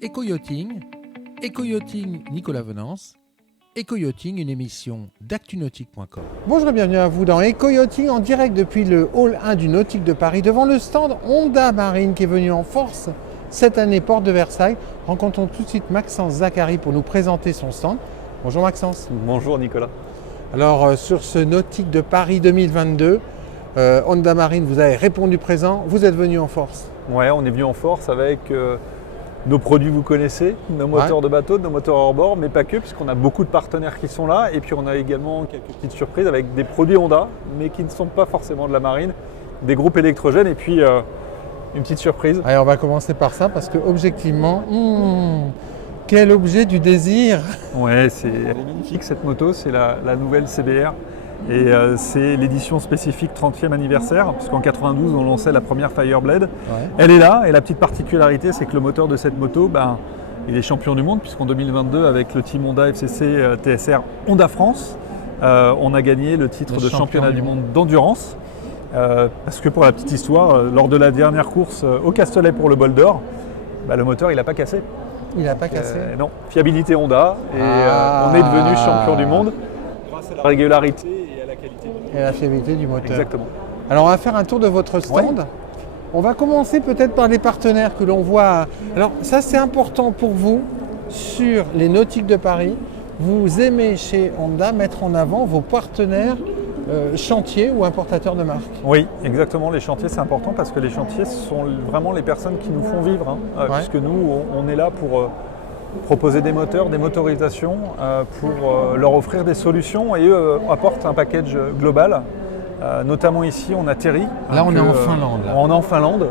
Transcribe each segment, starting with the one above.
Éco-yachting, Éco-yachting Nicolas Venance, Éco-yachting, une émission d'actunautique.com. Bonjour et bienvenue à vous dans Éco-yachting en direct depuis le hall 1 du Nautique de Paris devant le stand Honda Marine qui est venu en force cette année porte de Versailles. Rencontrons tout de suite Maxence Zachary pour nous présenter son stand. Bonjour Maxence. Bonjour Nicolas. Alors sur ce Nautique de Paris 2022, Honda Marine, vous avez répondu présent, vous êtes venu en force. Ouais, on est venu en force avec nos produits, vous connaissez, nos moteurs de bateau, nos moteurs hors-bord, mais pas que, puisqu'on a beaucoup de partenaires qui sont là. Et puis on a également quelques petites surprises avec des produits Honda, mais qui ne sont pas forcément de la marine, des groupes électrogènes et puis une petite surprise. Allez, on va commencer par ça parce que objectivement, quel objet du désir! Ouais, elle est magnifique cette moto, c'est la nouvelle CBR. Et c'est l'édition spécifique 30e anniversaire, puisqu'en 92 on lançait la première Fireblade. Ouais. Elle est là, et la petite particularité c'est que le moteur de cette moto, il est champion du monde, puisqu'en 2022 avec le team Honda FCC TSR Honda France, on a gagné le titre de championnat du monde d'endurance. Parce que pour la petite histoire, lors de la dernière course au Castellet pour le bol d'or, le moteur il n'a pas cassé. Il n'a pas cassé non, fiabilité Honda, et on est devenu champion du monde grâce à la régularité et à la qualité. Et la fiabilité du moteur. Exactement. Alors on va faire un tour de votre stand. Ouais. On va commencer peut-être par les partenaires que l'on voit. Alors ça c'est important pour vous sur les nautiques de Paris. Vous aimez chez Honda mettre en avant vos partenaires chantiers ou importateurs de marque. Oui, exactement. Les chantiers c'est important parce que les chantiers sont vraiment les personnes qui nous font vivre. Puisque nous on est là pour proposer des moteurs, des motorisations, pour leur offrir des solutions et eux apportent un package global. Notamment ici, on a Terry. Là, on est en Finlande. Là. On est en Finlande.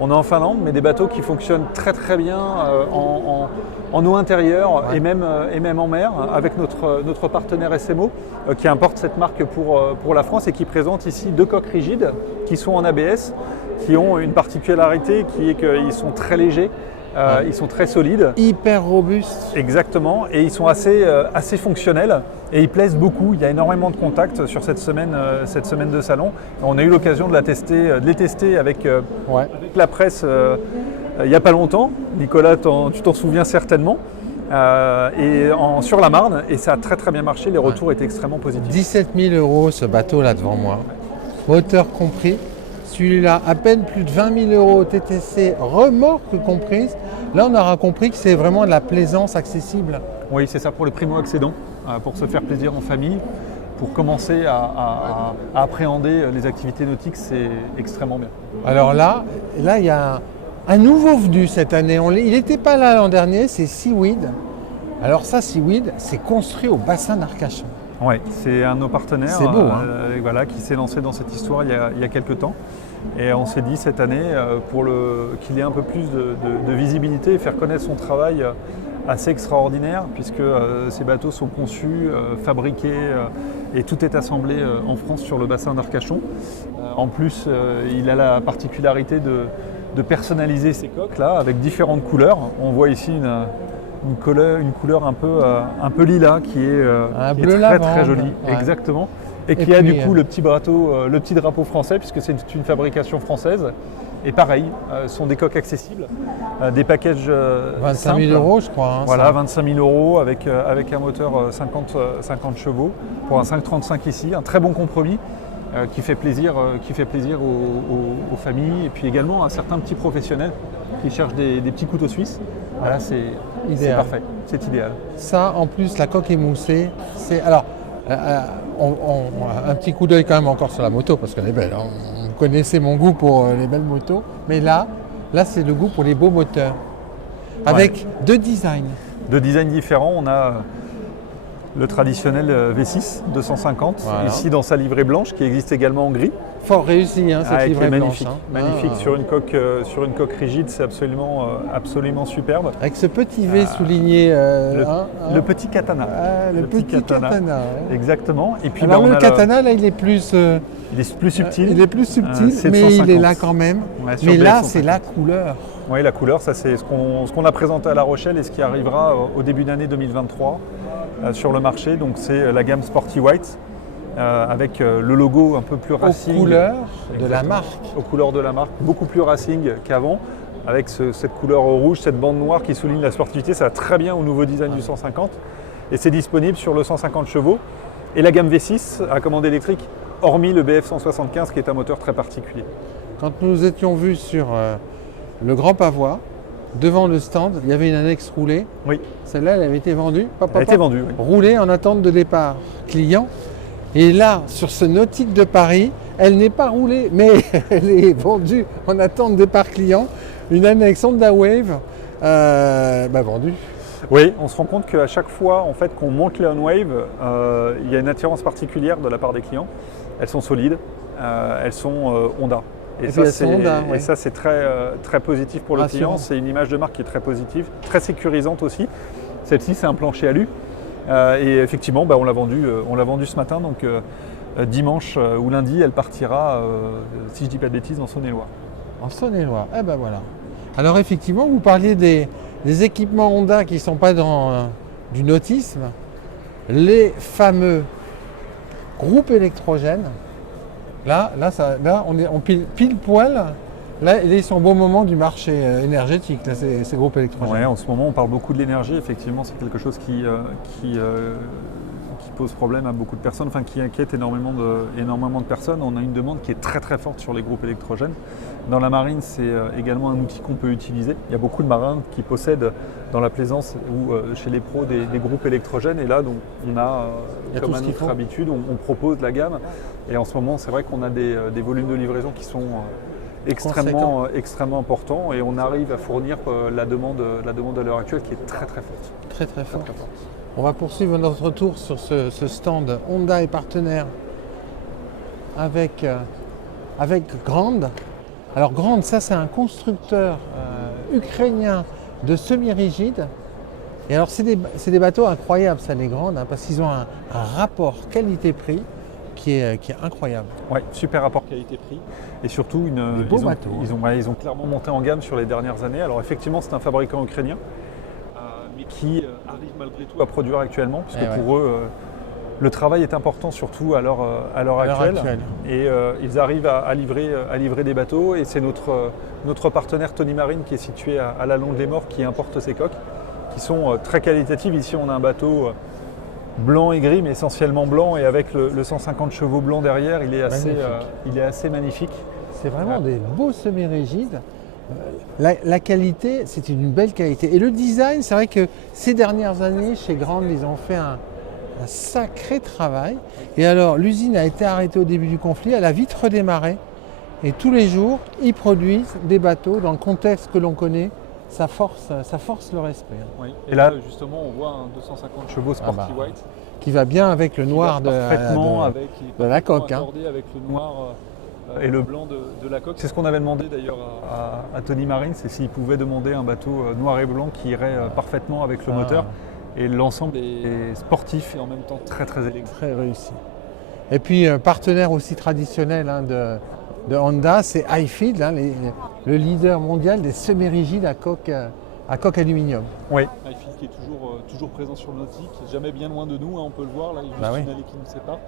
On est en Finlande, mais des bateaux qui fonctionnent très très bien en eau intérieure et même en mer, avec notre partenaire SMO qui importe cette marque pour la France et qui présente ici deux coques rigides qui sont en ABS, qui ont une particularité qui est qu'ils sont très légers. Ils sont très solides. Hyper robustes. Exactement, et ils sont assez fonctionnels et ils plaisent beaucoup. Il y a énormément de contacts sur cette semaine de salon. On a eu l'occasion de les tester avec la presse il n'y a pas longtemps. Nicolas, tu t'en souviens certainement. Sur la Marne, et ça a très très bien marché. Les retours étaient extrêmement positifs. 17 000 € ce bateau là devant moi, moteur compris. Celui-là, à peine plus de 20 000 € TTC, remorque comprise. Là, on aura compris que c'est vraiment de la plaisance accessible. Oui, c'est ça pour les primo-accédants, pour se faire plaisir en famille, pour commencer à appréhender les activités nautiques, c'est extrêmement bien. Alors là, il y a un nouveau venu cette année. Il n'était pas là l'an dernier, c'est Seaweed. Alors ça, Seaweed, c'est construit au bassin d'Arcachon. Oui, c'est un de nos partenaires qui s'est lancé dans cette histoire il y a quelques temps. Et on s'est dit cette année qu'il ait un peu plus de visibilité et faire connaître son travail assez extraordinaire, puisque ces bateaux sont conçus, fabriqués et tout est assemblé en France sur le bassin d'Arcachon. En plus, il a la particularité de personnaliser ses coques là, avec différentes couleurs. On voit ici une couleur un peu lilas qui est très très jolie, exactement. Et qui a du coup le petit drapeau français, puisque c'est une fabrication française. Et pareil, sont des coques accessibles, des packages 25 000 € je crois. Voilà, 25 000 € avec un moteur 50 chevaux pour un 535 ici, un très bon compromis. Qui fait plaisir aux familles et puis également à certains petits professionnels qui cherchent des petits couteaux suisses. Voilà, c'est parfait, c'est idéal. Ça, en plus, la coque émoussée, c'est... Alors, un petit coup d'œil quand même encore sur la moto, parce qu'elle est belle. Vous connaissez mon goût pour les belles motos, mais là c'est le goût pour les beaux moteurs. Avec deux designs. Deux designs différents, on a... le traditionnel V6 250, ici dans sa livrée blanche, qui existe également en gris. Fort réussi, cette livrée blanche. Magnifique, sur une coque rigide, c'est absolument superbe. Avec ce petit V souligné. Le petit katana. Le petit katana. Exactement. Et puis, alors le katana, là, il est plus subtil. Il est plus subtil, mais il est là quand même. Mais là, c'est la couleur. Oui, la couleur, ça c'est ce qu'on a présenté à La Rochelle et ce qui arrivera au début d'année 2023 sur le marché. Donc c'est la gamme Sporty White avec le logo un peu plus racing. Aux couleurs de la marque. Aux couleurs de la marque, beaucoup plus racing qu'avant, avec cette couleur rouge, cette bande noire qui souligne la sportivité. Ça va très bien au nouveau design du 150. Et c'est disponible sur le 150 chevaux et la gamme V6 à commande électrique, hormis le BF 175 qui est un moteur très particulier. Quand nous étions vus sur le Grand Pavois, devant le stand, il y avait une annexe roulée. Oui. Celle-là, elle avait été vendue. Elle a été vendue, oui. Roulée en attente de départ client. Et là, sur ce Nautique de Paris, elle n'est pas roulée, mais elle est vendue en attente de départ client. Une annexe Honda Wave vendue. Oui, on se rend compte qu'à chaque fois en fait, qu'on monte les OnWave, il y a une attirance particulière de la part des clients. Elles sont solides, elles sont Honda. Et ça, c'est très positif pour le client. C'est une image de marque qui est très positive, très sécurisante aussi. Celle-ci, c'est un plancher alu. Et effectivement, on l'a vendu ce matin. Donc dimanche ou lundi, elle partira, si je ne dis pas de bêtises, en Saône-et-Loire. En Saône-et-Loire, voilà. Alors effectivement, vous parliez des équipements Honda qui ne sont pas dans du nautisme. Les fameux groupes électrogènes. Là, on pile poil. Là, ils sont au bon moment du marché énergétique, là, ces groupes électrogènes. Ouais, en ce moment, on parle beaucoup de l'énergie. Effectivement, c'est quelque chose qui pose problème à beaucoup de personnes, enfin qui inquiète énormément de personnes. On a une demande qui est très très forte sur les groupes électrogènes. Dans la marine, c'est également un outil qu'on peut utiliser. Il y a beaucoup de marins qui possèdent dans la plaisance ou chez les pros des groupes électrogènes. Et là, donc, on a, comme à notre habitude, on propose la gamme. Et en ce moment, c'est vrai qu'on a des volumes de livraison qui sont extrêmement importants. Et on arrive à fournir la demande à l'heure actuelle qui est très très forte. Très forte. On va poursuivre notre tour sur ce stand Honda et partenaires avec Grand. Alors Grand, ça c'est un constructeur ukrainien de semi-rigides. Et alors c'est des bateaux incroyables, ça les Grand, parce qu'ils ont un rapport qualité-prix qui est incroyable. Oui, super rapport qualité-prix. Et surtout, ils ont clairement monté en gamme sur les dernières années. Alors effectivement, c'est un fabricant ukrainien, mais qui arrive malgré tout à produire actuellement, puisque pour eux, le travail est important, surtout à l'heure actuelle. Et ils arrivent à livrer des bateaux. Et c'est notre partenaire Tony Marine, qui est situé à la Londe-les-Morts, qui importe ces coques, qui sont très qualitatives. Ici, on a un bateau blanc et gris, mais essentiellement blanc, et avec le 150 chevaux blanc derrière, il est assez magnifique. C'est vraiment des beaux semi-rigides. La qualité, c'est une belle qualité. Et le design, c'est vrai que ces dernières années, chez Grand, ils ont fait un sacré travail. Et alors, l'usine a été arrêtée au début du conflit, elle a vite redémarré. Et tous les jours, ils produisent des bateaux dans le contexte que l'on connaît. Ça force le respect. Oui. Et là, justement, on voit un 250 chevaux Sporty White. Qui va bien avec le noir de la coque. Avec le noir et le blanc de la coque. C'est ce qu'on avait demandé d'ailleurs à Tony Marine, c'est s'il pouvait demander un bateau noir et blanc qui irait parfaitement avec le moteur. Et l'ensemble est sportif et en même temps très très élégant. Très réussi. Et puis partenaire aussi traditionnel de Honda, c'est iFeed, le leader mondial des semi-rigides à coque aluminium. Oui. iFeed qui est toujours présent sur le nautique, jamais bien loin de nous, on peut le voir, là il y a juste une allée qui nous sépare.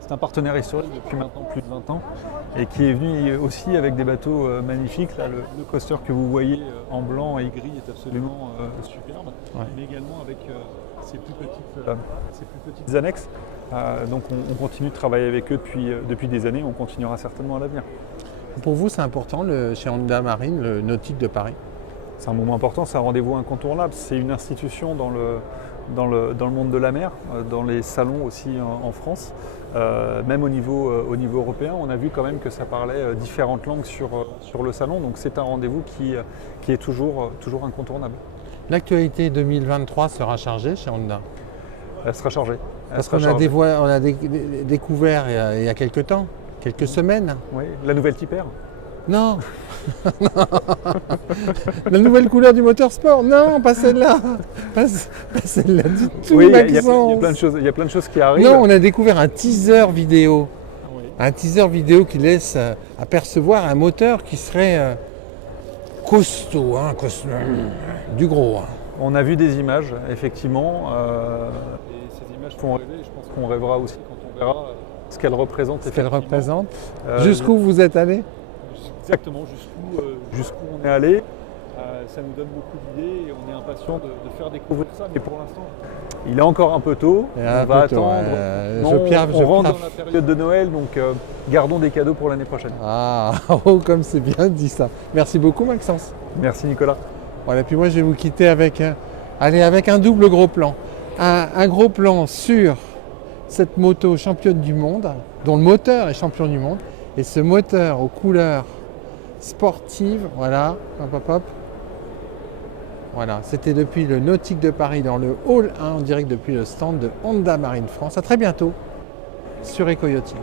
C'est un partenaire historique depuis maintenant plus de 20 ans et qui est venu aussi avec des bateaux magnifiques. Là, le coaster que vous voyez en blanc et gris est absolument superbe, mais également avec ces plus petites annexes. Donc on continue de travailler avec eux depuis des années, on continuera certainement à l'avenir. Pour vous, c'est important chez Honda Marine, le Nautique de Paris? C'est un moment important, c'est un rendez-vous incontournable. C'est une institution dans le monde de la mer, dans les salons aussi en France. Même au niveau européen, on a vu quand même que ça parlait différentes langues sur le salon. Donc c'est un rendez-vous qui est toujours incontournable. L'actualité 2023 sera chargée chez Honda? Elle sera chargée. Parce qu'on a découvert il y a quelques temps, quelques semaines. Oui, la nouvelle Type R. Non. La nouvelle couleur du moteur sport. Non, pas celle-là. Pas celle-là du tout. Oui, il y a plein de choses qui arrivent. Non, on a découvert un teaser vidéo. Oui. Un teaser vidéo qui laisse apercevoir un moteur qui serait costaud, du gros. On a vu des images, effectivement. Et ces images font rêver. Je pense qu'on rêvera aussi quand on verra ce qu'elles représentent. Ce qu'elles représentent. Jusqu'où vous êtes allé? Exactement, jusqu'où on est allé. ça nous donne beaucoup d'idées et on est impatient de faire découvrir ça. Mais pour l'instant, il est encore un peu tôt. On va attendre. On rentre dans la période de Noël, donc gardons des cadeaux pour l'année prochaine. Ah, oh, comme c'est bien dit ça. Merci beaucoup, Maxence. Merci, Nicolas. Voilà, puis moi, je vais vous quitter avec un double gros plan. Un gros plan sur cette moto championne du monde, dont le moteur est champion du monde. Et ce moteur aux couleurs sportives, voilà, hop, hop, hop. Voilà, c'était depuis le Nautique de Paris dans le Hall 1, en direct depuis le stand de Honda Marine France. À très bientôt sur Eco Yachting.